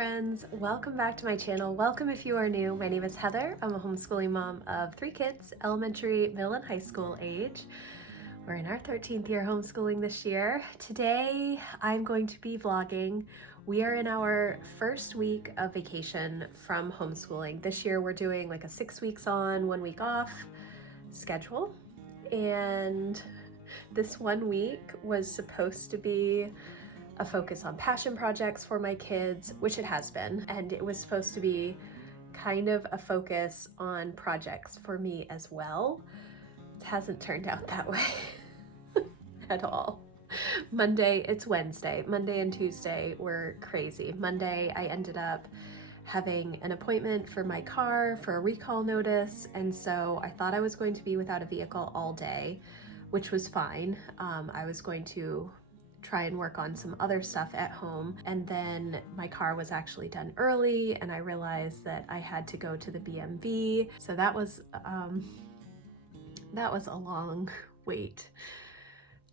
friends, welcome back to my channel. Welcome if you are new. My name is Heather. I'm a homeschooling mom of 3 kids, elementary, middle, and high school age. We're in our 13th year homeschooling this year. Today I'm going to be vlogging. We are in our first week of vacation from homeschooling. This year we're doing like a 6 weeks on, 1 week off schedule. And this 1 week was supposed to be a focus on passion projects for my kids, which it has been, and it was supposed to be kind of a focus on projects for me as well. It hasn't turned out that way at all. It's Wednesday. Monday and Tuesday were crazy. Monday, I ended up having an appointment for my car for a recall notice, and so I thought I was going to be without a vehicle all day, which was fine. I was going to try and work on some other stuff at home, and then my car was actually done early and I realized that I had to go to the BMV. So that was a long wait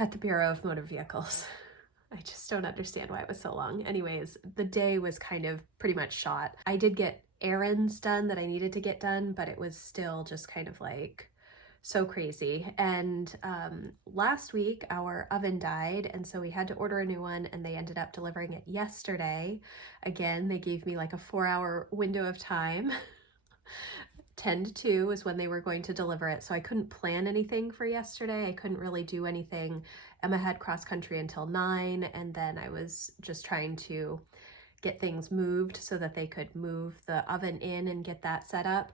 at the Bureau of Motor Vehicles. I just don't understand why it was so long. Anyways, the day was kind of pretty much shot. I did get errands done that I needed to get done, but it was still just kind of like so crazy. And last week our oven died, and so we had to order a new one, and they ended up delivering it yesterday. Again, they gave me like a 4-hour window of time. 10 to 2 is when they were going to deliver it, so I couldn't plan anything for yesterday. I couldn't really do anything. Emma had cross country until 9, and then I was just trying to get things moved so that they could move the oven in and get that set up.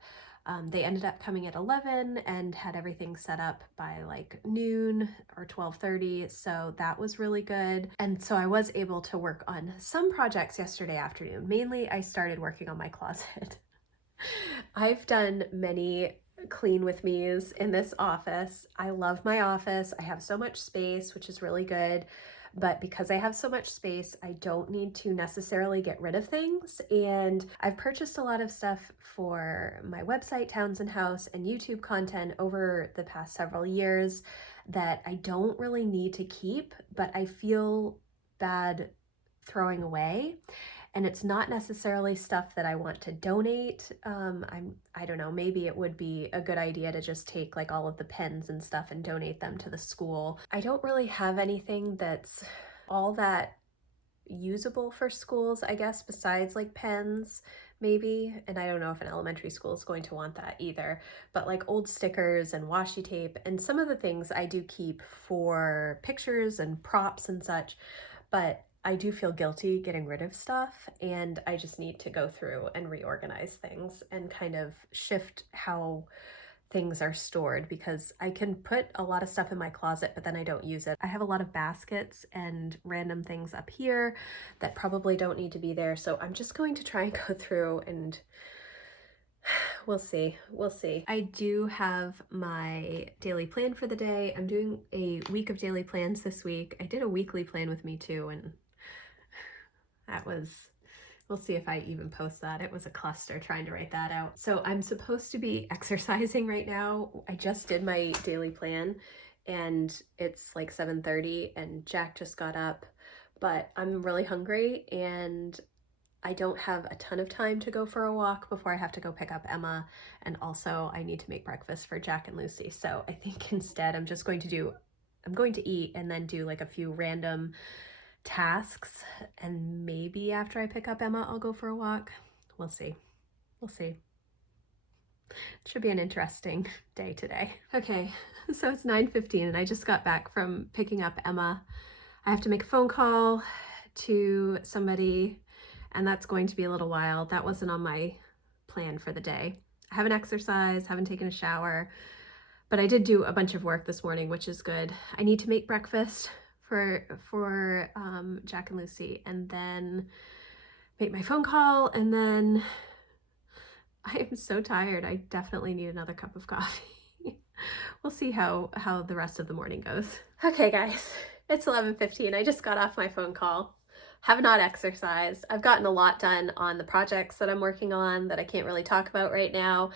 They ended up coming at 11 and had everything set up by like noon or 12:30, so that was really good. And so I was able to work on some projects yesterday afternoon. Mainly I started working on my closet. I've done many clean with me's in this office. I love my office. I have so much space, which is really good. But because I have so much space, I don't need to necessarily get rid of things. And I've purchased a lot of stuff for my website, Townsend House, and YouTube content over the past several years that I don't really need to keep, but I feel bad throwing away. And it's not necessarily stuff that I want to donate. I don't know, maybe it would be a good idea to just take like all of the pens and stuff and donate them to the school. I don't really have anything that's all that usable for schools, I guess, besides like pens maybe. And I don't know if an elementary school is going to want that either, but like old stickers and washi tape and some of the things I do keep for pictures and props and such, but I do feel guilty getting rid of stuff, and I just need to go through and reorganize things and kind of shift how things are stored, because I can put a lot of stuff in my closet, but then I don't use it. I have a lot of baskets and random things up here that probably don't need to be there. So I'm just going to try and go through and we'll see. I do have my daily plan for the day. I'm doing a week of daily plans this week. I did a weekly plan with me too, and we'll see if I even post that. It was a cluster trying to write that out. So I'm supposed to be exercising right now. I just did my daily plan and it's like 7:30 and Jack just got up, but I'm really hungry and I don't have a ton of time to go for a walk before I have to go pick up Emma, and also I need to make breakfast for Jack and Lucy. So I think instead I'm going to eat and then do like a few random tasks, and maybe after I pick up Emma I'll go for a walk. We'll see. It should be an interesting day today. Okay, so it's 9:15 and I just got back from picking up Emma. I have to make a phone call to somebody, and that's going to be a little while. That wasn't on my plan for the day. I haven't exercised, haven't taken a shower, but I did do a bunch of work this morning, which is good. I need to make breakfast for Jack and Lucy, and then make my phone call, and then I am so tired. I definitely need another cup of coffee. We'll see how the rest of the morning goes. Okay guys, it's 11:15. I just got off my phone call. have not exercised. I've gotten a lot done on the projects that I'm working on that I can't really talk about right now.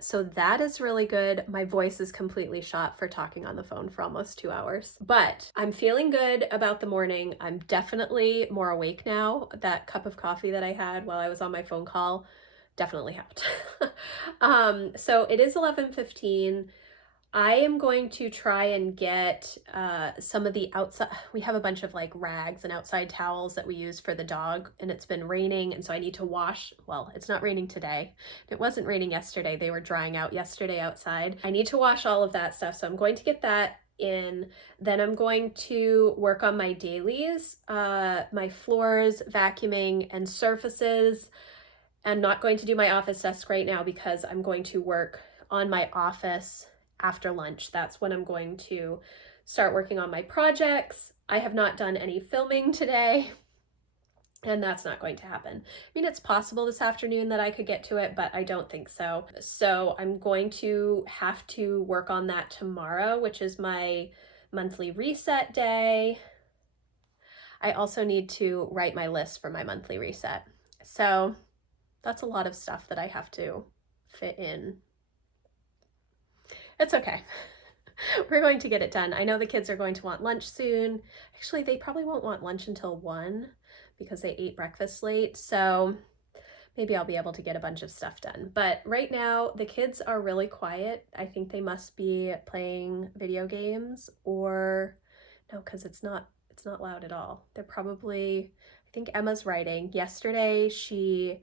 So that is really good. My voice is completely shot for talking on the phone for almost 2 hours, but I'm feeling good about the morning. I'm definitely more awake now. That cup of coffee that I had while I was on my phone call definitely helped. So it is 11:15. I am going to try and get some of the outside. We have a bunch of like rags and outside towels that we use for the dog, and it's been raining, and so I need to wash. Well, it's not raining today. It wasn't raining yesterday. They were drying out yesterday outside. I need to wash all of that stuff, so I'm going to get that in. Then I'm going to work on my dailies, my floors, vacuuming, and surfaces. I'm not going to do my office desk right now because I'm going to work on my office after lunch. That's when I'm going to start working on my projects. I have not done any filming today, and that's not going to happen. I mean, it's possible this afternoon that I could get to it, but I don't think so. So I'm going to have to work on that tomorrow, which is my monthly reset day. I also need to write my list for my monthly reset. So that's a lot of stuff that I have to fit in. It's okay. We're going to get it done. I know the kids are going to want lunch soon. Actually, they probably won't want lunch until 1 because they ate breakfast late. So maybe I'll be able to get a bunch of stuff done. But right now, the kids are really quiet. I think they must be playing video games, or no, because it's not loud at all. They're probably, I think Emma's writing. Yesterday, she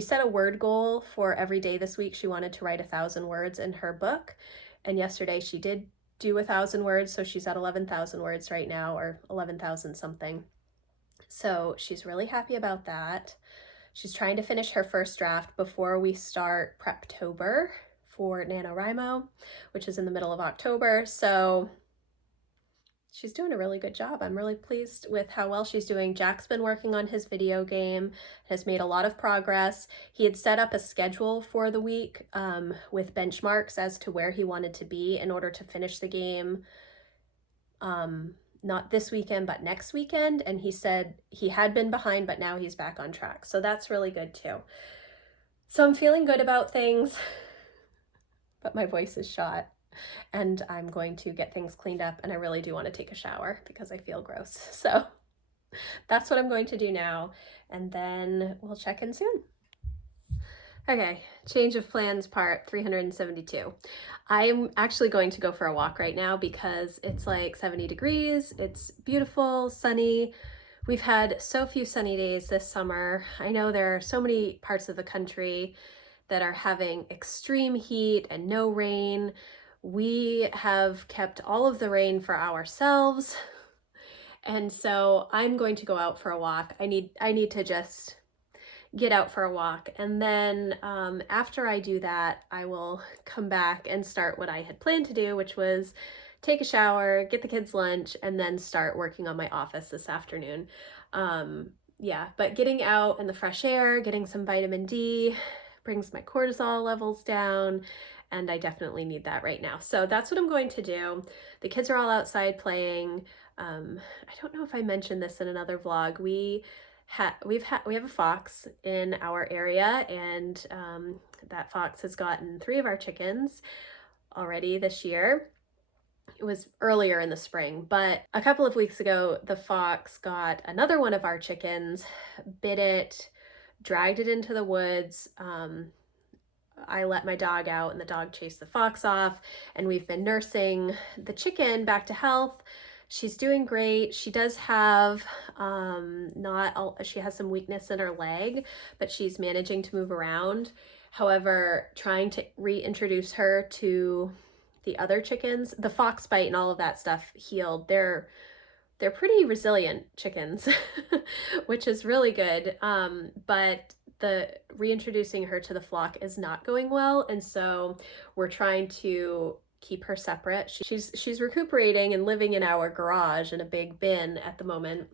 set a word goal for every day this week. She wanted to write 1,000 words in her book. And yesterday she did do 1,000 words. So she's at 11,000 words right now, or 11,000 something. So she's really happy about that. She's trying to finish her first draft before we start Preptober for NaNoWriMo, which is in the middle of October. So she's doing a really good job. I'm really pleased with how well she's doing. Jack's been working on his video game, has made a lot of progress. He had set up a schedule for the week with benchmarks as to where he wanted to be in order to finish the game, not this weekend, but next weekend. And he said he had been behind, but now he's back on track. So that's really good too. So I'm feeling good about things, but my voice is shot. And I'm going to get things cleaned up, and I really do want to take a shower because I feel gross. So that's what I'm going to do now, and then we'll check in soon. Okay, change of plans part 372. I'm actually going to go for a walk right now because it's like 70 degrees. It's beautiful, sunny. We've had so few sunny days this summer. I know there are so many parts of the country that are having extreme heat and no rain. We have kept all of the rain for ourselves. And so I'm going to go out for a walk. I need to just get out for a walk. And then after I do that, I will come back and start what I had planned to do, which was take a shower, get the kids lunch, and then start working on my office this afternoon. Yeah, but getting out in the fresh air, getting some vitamin D brings my cortisol levels down, and I definitely need that right now. So that's what I'm going to do. The kids are all outside playing. I don't know if I mentioned this in another vlog. We have a fox in our area, and that fox has gotten 3 of our chickens already this year. It was earlier in the spring, but a couple of weeks ago, the fox got another one of our chickens, bit it, dragged it into the woods. I let my dog out and the dog chased the fox off, and we've been nursing the chicken back to health. She's doing great. She does have she has some weakness in her leg, but she's managing to move around. However, trying to reintroduce her to the other chickens, the fox bite and all of that stuff healed. They're pretty resilient chickens, which is really good. But the reintroducing her to the flock is not going well, and so we're trying to keep her separate. She's recuperating and living in our garage in a big bin at the moment,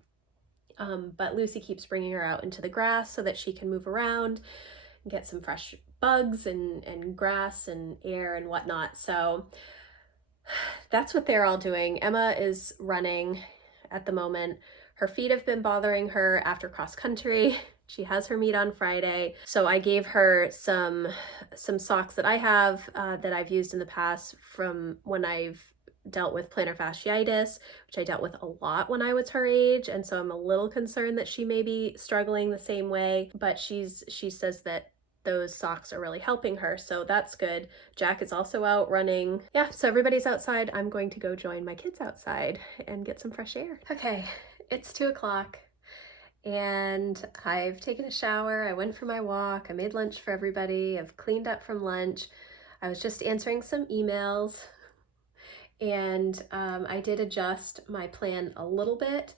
but Lucy keeps bringing her out into the grass so that she can move around and get some fresh bugs and grass and air and whatnot. So that's what they're all doing. Emma is running at the moment. Her feet have been bothering her after cross country. She has her meet on Friday. So I gave her some socks that I have that I've used in the past from when I've dealt with plantar fasciitis, which I dealt with a lot when I was her age. And so I'm a little concerned that she may be struggling the same way, but she says that those socks are really helping her, so that's good. Jack is also out running. Yeah, so everybody's outside. I'm going to go join my kids outside and get some fresh air. Okay, it's 2 o'clock and I've taken a shower. I went for my walk. I made lunch for everybody. I've cleaned up from lunch. I was just answering some emails, and I did adjust my plan a little bit.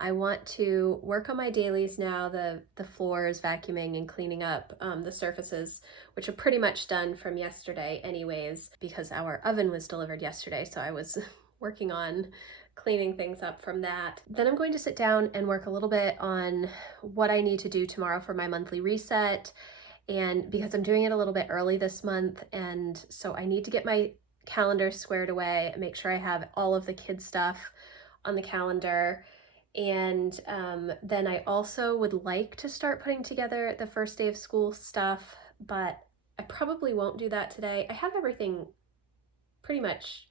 I want to work on my dailies now, the floors, vacuuming and cleaning up the surfaces, which are pretty much done from yesterday anyways, because our oven was delivered yesterday, so I was working on cleaning things up from that. Then I'm going to sit down and work a little bit on what I need to do tomorrow for my monthly reset, and because I'm doing it a little bit early this month, and so I need to get my calendar squared away and make sure I have all of the kids' stuff on the calendar. And then I also would like to start putting together the first day of school stuff, but I probably won't do that today. I have everything pretty much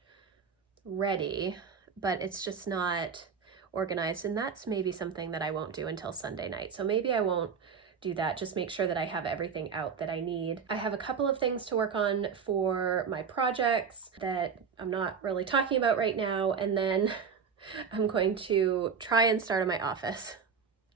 ready, but it's just not organized, and that's maybe something that I won't do until Sunday night. So maybe I won't do that, just make sure that I have everything out that I need. I have a couple of things to work on for my projects that I'm not really talking about right now, and then I'm going to try and start in my office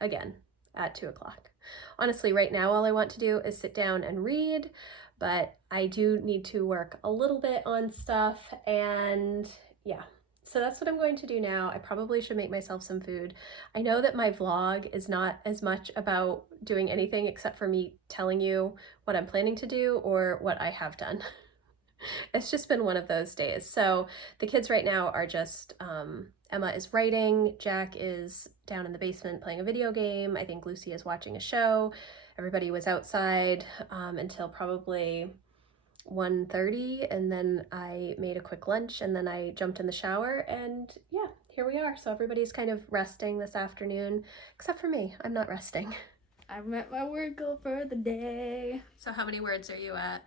again at 2 o'clock. Honestly, right now all I want to do is sit down and read, but I do need to work a little bit on stuff, and yeah. So that's what I'm going to do now. I probably should make myself some food. I know that my vlog is not as much about doing anything except for me telling you what I'm planning to do or what I have done. It's just been one of those days. So the kids right now are just, Emma is writing, Jack is down in the basement playing a video game, I think Lucy is watching a show. Everybody was outside until probably 1:30, and then I made a quick lunch, and then I jumped in the shower, and yeah, here we are. So everybody's kind of resting this afternoon, except for me. I'm not resting. I met my word goal for the day. So how many words are you at?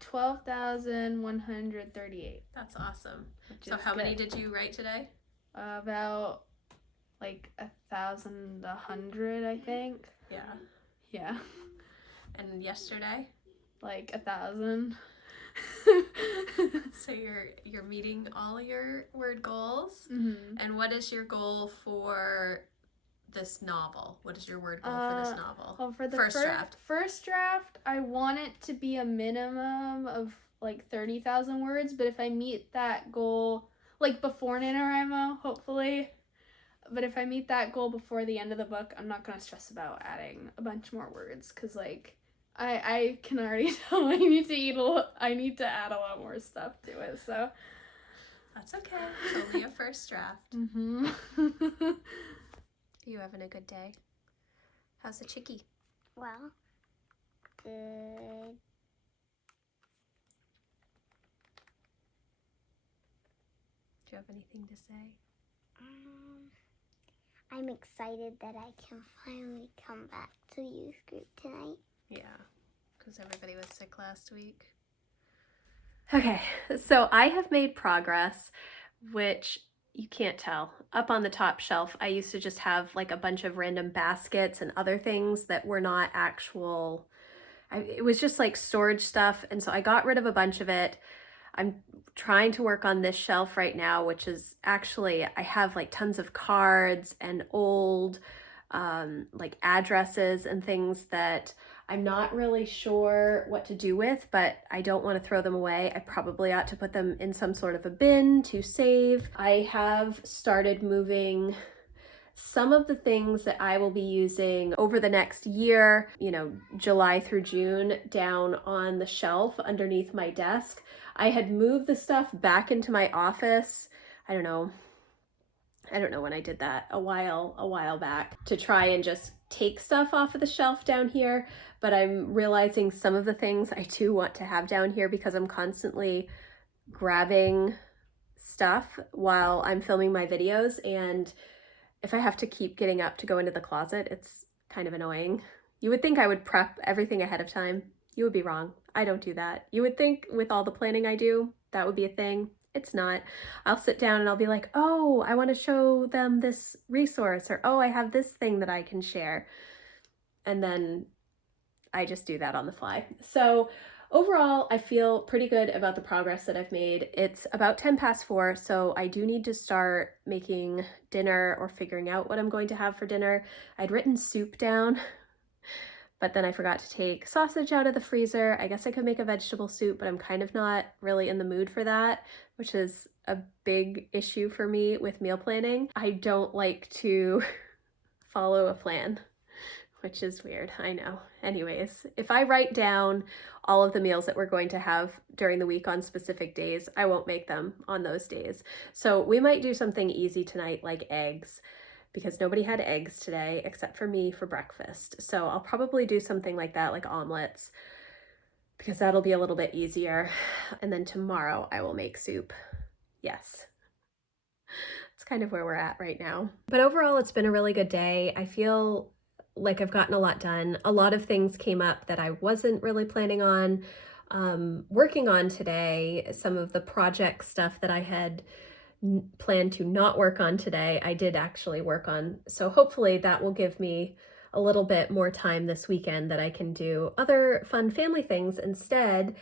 12,138. That's awesome. So how many did you write today? About like 1,100, I think. Yeah. Yeah. And yesterday? Like 1,000. So you're meeting all your word goals. Mm-hmm. And what is your goal for this novel? What is your word goal for this novel? Well, for the first draft, I want it to be a minimum of like 30,000 words, but if I meet that goal, like before NaNoWriMo, hopefully, but if I meet that goal before the end of the book, I'm not going to stress about adding a bunch more words, because like I can already tell I need to add a lot more stuff to it, so. That's okay. It's only a first draft. Mm-hmm. You having a good day? How's the chickie? Well, good. Do you have anything to say? I'm excited that I can finally come back to youth group tonight. Yeah, because everybody was sick last week. Okay, so I have made progress, which you can't tell. Up on the top shelf, I used to just have like a bunch of random baskets and other things that were not actual, it was just like storage stuff, and so I got rid of a bunch of it. I'm trying to work on this shelf right now, which is actually, I have like tons of cards and old like addresses and things that I'm not really sure what to do with, but I don't want to throw them away. I probably ought to put them in some sort of a bin to save. I have started moving some of the things that I will be using over the next year, you know, July through June, down on the shelf underneath my desk. I had moved the stuff back into my office, I don't know when I did that, a while back, to try and just take stuff off of the shelf down here, but I'm realizing some of the things I do want to have down here because I'm constantly grabbing stuff while I'm filming my videos, and if I have to keep getting up to go into the closet, it's kind of annoying. You would think I would prep everything ahead of time. You would be wrong. I don't do that. You would think with all the planning I do, that would be a thing. It's not. I'll sit down and I'll be like, oh, I want to show them this resource, or oh, I have this thing that I can share. And then I just do that on the fly. So overall, I feel pretty good about the progress that I've made. It's about 10 past 4, so I do need to start making dinner or figuring out what I'm going to have for dinner. I'd written soup down, but then I forgot to take sausage out of the freezer. I guess I could make a vegetable soup, but I'm kind of not really in the mood for that, which is a big issue for me with meal planning. I don't like to follow a plan, which is weird, I know. Anyways, if I write down all of the meals that we're going to have during the week on specific days, I won't make them on those days. So we might do something easy tonight, like eggs, because nobody had eggs today except for me for breakfast. So I'll probably do something like that, like omelets, because that'll be a little bit easier. And then tomorrow I will make soup. Yes. It's kind of where we're at right now. But overall, it's been a really good day. I feel like I've gotten a lot done. A lot of things came up that I wasn't really planning on working on today. Some of the project stuff that I had planned to not work on today, I did actually work on. So hopefully that will give me a little bit more time this weekend that I can do other fun family things instead.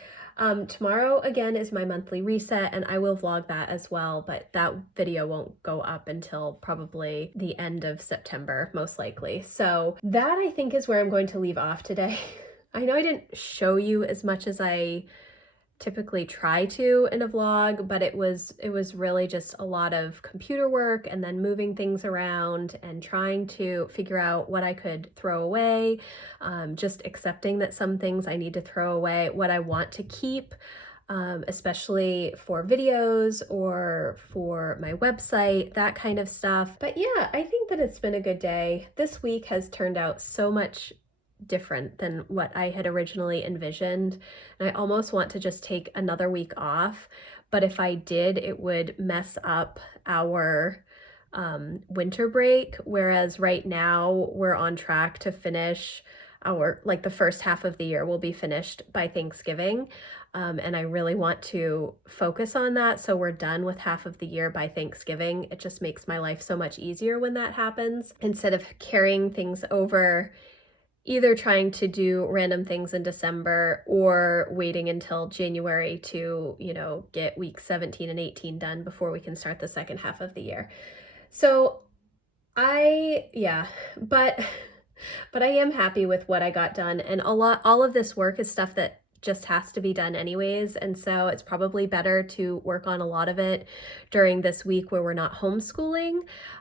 Tomorrow again is my monthly reset, and I will vlog that as well, but that video won't go up until probably the end of September, most likely. So that I think is where I'm going to leave off today. I know I didn't show you as much as I typically try to in a vlog, but it was really just a lot of computer work and then moving things around and trying to figure out what I could throw away, just accepting that some things I need to throw away, what I want to keep, especially for videos or for my website, that kind of stuff. But yeah, I think that it's been a good day. This week has turned out so much different than what I had originally envisioned. And I almost want to just take another week off. But if I did, it would mess up our winter break. Whereas right now we're on track to finish our, like the first half of the year will be finished by Thanksgiving. And I really want to focus on that. So we're done with half of the year by Thanksgiving. It just makes my life so much easier when that happens, instead of carrying things over, either trying to do random things in December or waiting until January to, get weeks 17 and 18 done before we can start the second half of the year. So but I am happy with what I got done, and all of this work is stuff that just has to be done anyways, and so it's probably better to work on a lot of it during this week where we're not homeschooling.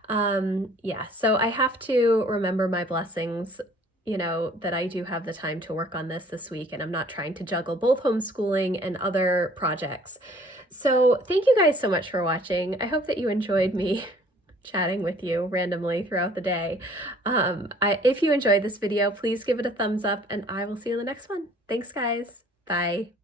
So I have to remember my blessings, that I do have the time to work on this week, and I'm not trying to juggle both homeschooling and other projects. So thank you guys so much for watching. I hope that you enjoyed me chatting with you randomly throughout the day. If you enjoyed this video, please give it a thumbs up, and I will see you in the next one. Thanks, guys. Bye.